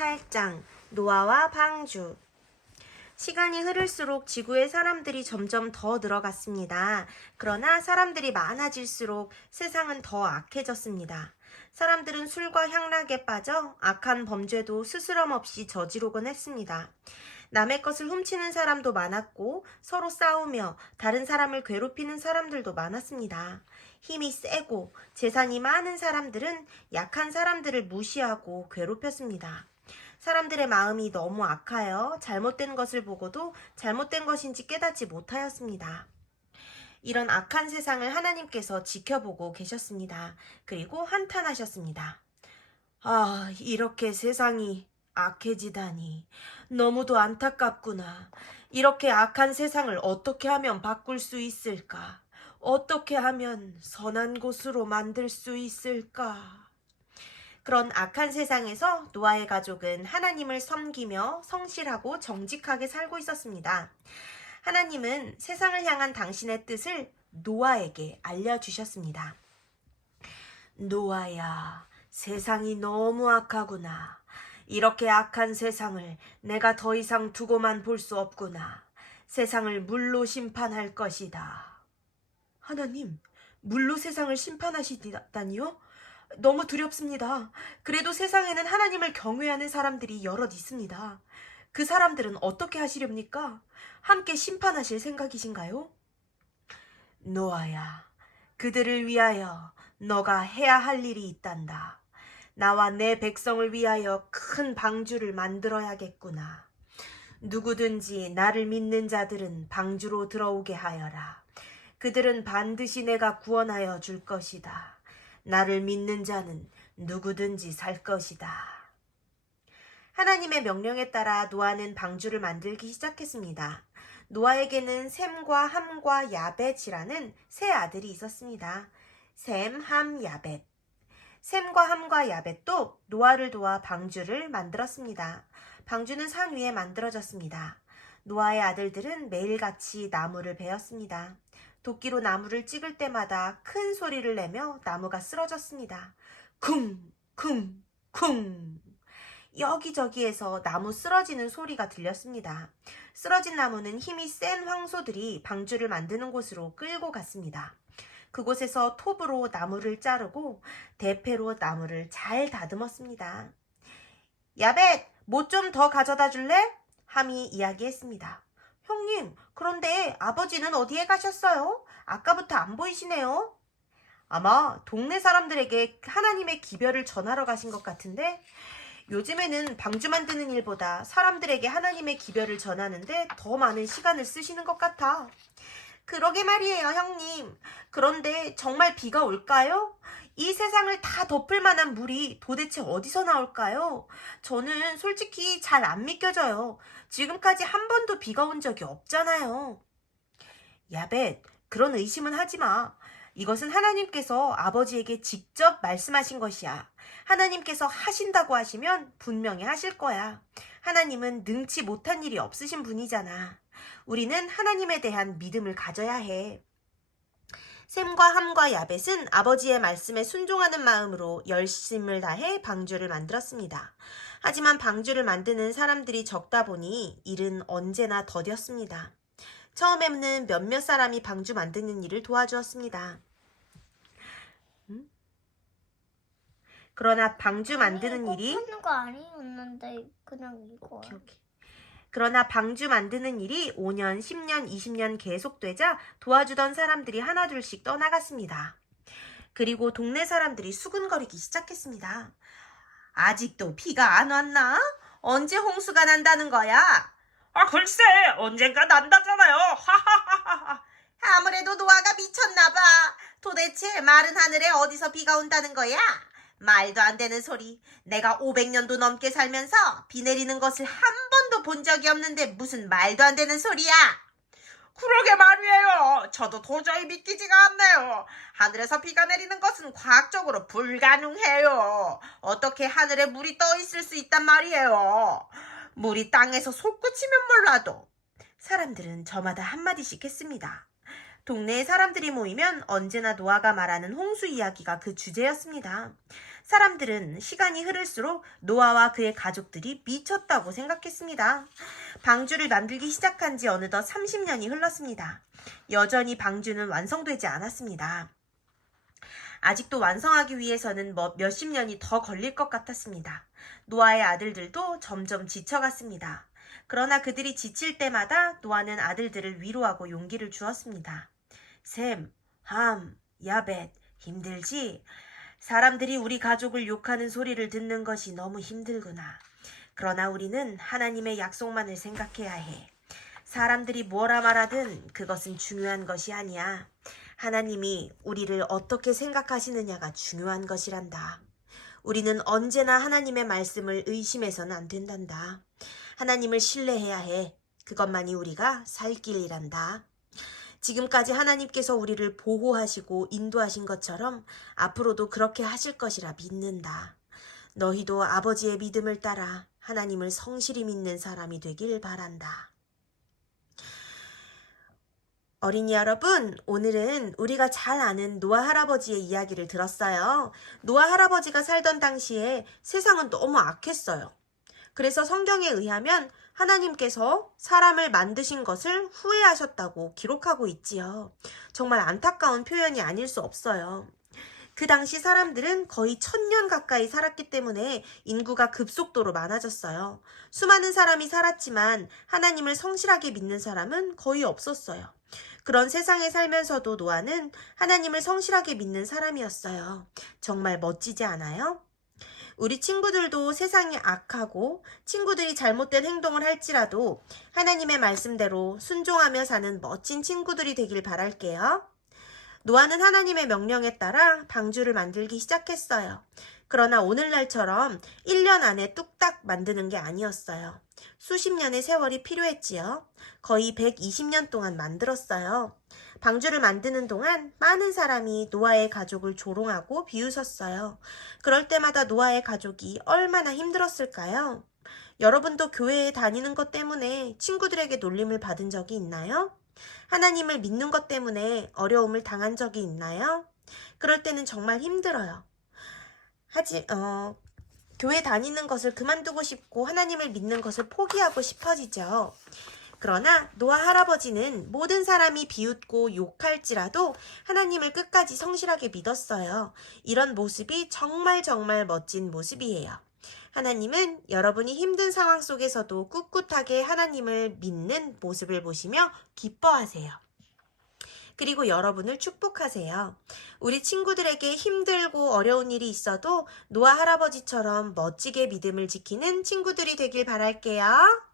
8장 노아와 방주. 시간이 흐를수록 지구의 사람들이 점점 더 늘어갔습니다. 그러나 사람들이 많아질수록 세상은 더 악해졌습니다. 사람들은 술과 향락에 빠져 악한 범죄도 스스럼 없이 저지르곤 했습니다. 남의 것을 훔치는 사람도 많았고 서로 싸우며 다른 사람을 괴롭히는 사람들도 많았습니다. 힘이 세고 재산이 많은 사람들은 약한 사람들을 무시하고 괴롭혔습니다. 사람들의 마음이 너무 악하여 잘못된 것을 보고도 잘못된 것인지 깨닫지 못하였습니다. 이런 악한 세상을 하나님께서 지켜보고 계셨습니다. 그리고 한탄하셨습니다. 아, 이렇게 세상이 악해지다니 너무도 안타깝구나. 이렇게 악한 세상을 어떻게 하면 바꿀 수 있을까? 어떻게 하면 선한 곳으로 만들 수 있을까? 그런 악한 세상에서 노아의 가족은 하나님을 섬기며 성실하고 정직하게 살고 있었습니다. 하나님은 세상을 향한 당신의 뜻을 노아에게 알려주셨습니다. 노아야, 세상이 너무 악하구나. 이렇게 악한 세상을 내가 더 이상 두고만 볼 수 없구나. 세상을 물로 심판할 것이다. 하나님, 물로 세상을 심판하시다니요? 너무 두렵습니다. 그래도 세상에는 하나님을 경외하는 사람들이 여럿 있습니다. 그 사람들은 어떻게 하시렵니까? 함께 심판하실 생각이신가요? 노아야, 그들을 위하여 너가 해야 할 일이 있단다. 나와 내 백성을 위하여 큰 방주를 만들어야겠구나. 누구든지 나를 믿는 자들은 방주로 들어오게 하여라. 그들은 반드시 내가 구원하여 줄 것이다. 나를 믿는 자는 누구든지 살 것이다. 하나님의 명령에 따라 노아는 방주를 만들기 시작했습니다. 노아에게는 셈과 함과 야벳이라는 세 아들이 있었습니다. 셈, 함, 야벳. 셈과 함과 야벳도 노아를 도와 방주를 만들었습니다. 방주는 산 위에 만들어졌습니다. 노아의 아들들은 매일같이 나무를 베었습니다. 도끼로 나무를 찍을 때마다 큰 소리를 내며 나무가 쓰러졌습니다. 쿵, 쿵, 쿵. 여기저기에서 나무 쓰러지는 소리가 들렸습니다. 쓰러진 나무는 힘이 센 황소들이 방주를 만드는 곳으로 끌고 갔습니다. 그곳에서 톱으로 나무를 자르고 대패로 나무를 잘 다듬었습니다. 야벳, 뭐 좀 더 가져다 줄래? 함이 이야기했습니다. 형님, 그런데 아버지는 어디에 가셨어요? 아까부터 안 보이시네요. 아마 동네 사람들에게 하나님의 기별을 전하러 가신 것 같은데 요즘에는 방주 만드는 일보다 사람들에게 하나님의 기별을 전하는데 더 많은 시간을 쓰시는 것 같아. 그러게 말이에요, 형님. 그런데 정말 비가 올까요? 이 세상을 다 덮을 만한 물이 도대체 어디서 나올까요? 저는 솔직히 잘 안 믿겨져요. 지금까지 한 번도 비가 온 적이 없잖아요. 야벳, 그런 의심은 하지 마. 이것은 하나님께서 아버지에게 직접 말씀하신 것이야. 하나님께서 하신다고 하시면 분명히 하실 거야. 하나님은 능치 못한 일이 없으신 분이잖아. 우리는 하나님에 대한 믿음을 가져야 해. 셈과 함과 야벳은 아버지의 말씀에 순종하는 마음으로 열심을 다해 방주를 만들었습니다. 하지만 방주를 만드는 사람들이 적다 보니 일은 언제나 더뎠습니다. 처음에는 몇몇 사람이 방주 만드는 일을 도와주었습니다. 그러나 방주 만드는 일이 하는 거 아니었는데 그냥 이거. 그러나 방주 만드는 일이 5년, 10년, 20년 계속되자 도와주던 사람들이 하나둘씩 떠나갔습니다. 그리고 동네 사람들이 수군거리기 시작했습니다. 아직도 비가 안 왔나? 언제 홍수가 난다는 거야? 아, 글쎄, 언젠가 난다잖아요. 하하하하. 아무래도 노아가 미쳤나 봐. 도대체 마른 하늘에 어디서 비가 온다는 거야? 말도 안 되는 소리. 내가 500년도 넘게 살면서 비 내리는 것을 한 번도 본 적이 없는데 무슨 말도 안 되는 소리야. 그러게 말이에요. 저도 도저히 믿기지가 않네요. 하늘에서 비가 내리는 것은 과학적으로 불가능해요. 어떻게 하늘에 물이 떠 있을 수 있단 말이에요. 물이 땅에서 솟구치면 몰라도. 사람들은 저마다 한마디씩 했습니다. 동네에 사람들이 모이면 언제나 노아가 말하는 홍수 이야기가 그 주제였습니다. 사람들은 시간이 흐를수록 노아와 그의 가족들이 미쳤다고 생각했습니다. 방주를 만들기 시작한 지 어느덧 30년이 흘렀습니다. 여전히 방주는 완성되지 않았습니다. 아직도 완성하기 위해서는 몇십 년이 더 걸릴 것 같았습니다. 노아의 아들들도 점점 지쳐갔습니다. 그러나 그들이 지칠 때마다 노아는 아들들을 위로하고 용기를 주었습니다. 셈, 함, 야벳, 힘들지? 사람들이 우리 가족을 욕하는 소리를 듣는 것이 너무 힘들구나. 그러나 우리는 하나님의 약속만을 생각해야 해. 사람들이 뭐라 말하든 그것은 중요한 것이 아니야. 하나님이 우리를 어떻게 생각하시느냐가 중요한 것이란다. 우리는 언제나 하나님의 말씀을 의심해서는 안 된단다. 하나님을 신뢰해야 해. 그것만이 우리가 살 길이란다. 지금까지 하나님께서 우리를 보호하시고 인도하신 것처럼 앞으로도 그렇게 하실 것이라 믿는다. 너희도 아버지의 믿음을 따라 하나님을 성실히 믿는 사람이 되길 바란다. 어린이 여러분, 오늘은 우리가 잘 아는 노아 할아버지의 이야기를 들었어요. 노아 할아버지가 살던 당시에 세상은 너무 악했어요. 그래서 성경에 의하면 하나님께서 사람을 만드신 것을 후회하셨다고 기록하고 있지요. 정말 안타까운 표현이 아닐 수 없어요. 그 당시 사람들은 거의 1000년 가까이 살았기 때문에 인구가 급속도로 많아졌어요. 수많은 사람이 살았지만 하나님을 성실하게 믿는 사람은 거의 없었어요. 그런 세상에 살면서도 노아는 하나님을 성실하게 믿는 사람이었어요. 정말 멋지지 않아요? 우리 친구들도 세상이 악하고 친구들이 잘못된 행동을 할지라도 하나님의 말씀대로 순종하며 사는 멋진 친구들이 되길 바랄게요. 노아는 하나님의 명령에 따라 방주를 만들기 시작했어요. 그러나 오늘날처럼 1년 안에 뚝딱 만드는 게 아니었어요. 수십 년의 세월이 필요했지요. 거의 120년 동안 만들었어요. 방주를 만드는 동안 많은 사람이 노아의 가족을 조롱하고 비웃었어요. 그럴 때마다 노아의 가족이 얼마나 힘들었을까요? 여러분도 교회에 다니는 것 때문에 친구들에게 놀림을 받은 적이 있나요? 하나님을 믿는 것 때문에 어려움을 당한 적이 있나요? 그럴 때는 정말 힘들어요. 교회 다니는 것을 그만두고 싶고 하나님을 믿는 것을 포기하고 싶어지죠. 그러나 노아 할아버지는 모든 사람이 비웃고 욕할지라도 하나님을 끝까지 성실하게 믿었어요. 이런 모습이 정말 멋진 모습이에요. 하나님은 여러분이 힘든 상황 속에서도 꿋꿋하게 하나님을 믿는 모습을 보시며 기뻐하세요. 그리고 여러분을 축복하세요. 우리 친구들에게 힘들고 어려운 일이 있어도 노아 할아버지처럼 멋지게 믿음을 지키는 친구들이 되길 바랄게요.